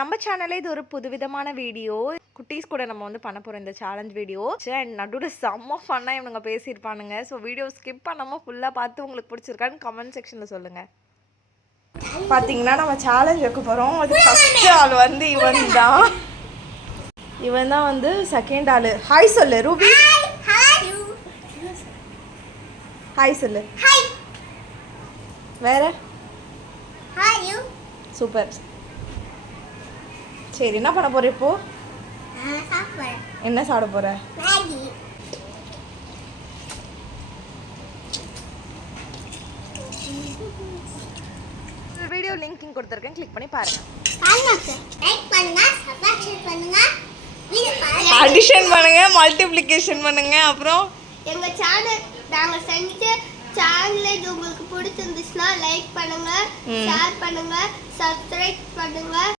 நம்ம சேனல்ல இது ஒரு புதுவிதமான வீடியோ. குட்டீஸ் கூட நம்ம வந்து பண்ண போறோம் இந்த சேலஞ்ச் வீடியோ. அண்ட் நடுவுல செம்ம ஃபன்னா இவனுங்க பேசியிருப்பானுங்க. ஸோ வீடியோ ஸ்கிப் பண்ணாமல் ஃபுல்லாக பார்த்து உங்களுக்கு பிடிச்சிருக்கான்னு கமெண்ட் செக்ஷனில் சொல்லுங்கள். பார்த்தீங்கன்னா நம்ம சேலஞ்ச் வைக்க போகிறோம். அது ஃபஸ்ட் ஆள் வந்து இவன் தான் வந்து செகண்ட் ஆள். ஹாய் சொல்லு ரூபி. ஹாய் சொல்லு. வேற சூப்பர். சரி, என்ன பண்ண போற இப்போ? என்ன சாப்பிட போற? வீடியோ லிங்க் கொடுத்துருக்கேன், கிளிக் பண்ணி பாருங்க. அடிஷன் பண்ணுங்க, மல்டிப்ளிகேஷன் பண்ணுங்க. அப்புறம் எங்க சேனல் நாங்க செஞ்ச சேனல் உங்களுக்கு பிடிச்சிருந்துச்சுன்னா லைக் பண்ணுங்க, ஷேர் பண்ணுங்க, சப்ஸ்கிரைப் பண்ணுங்க.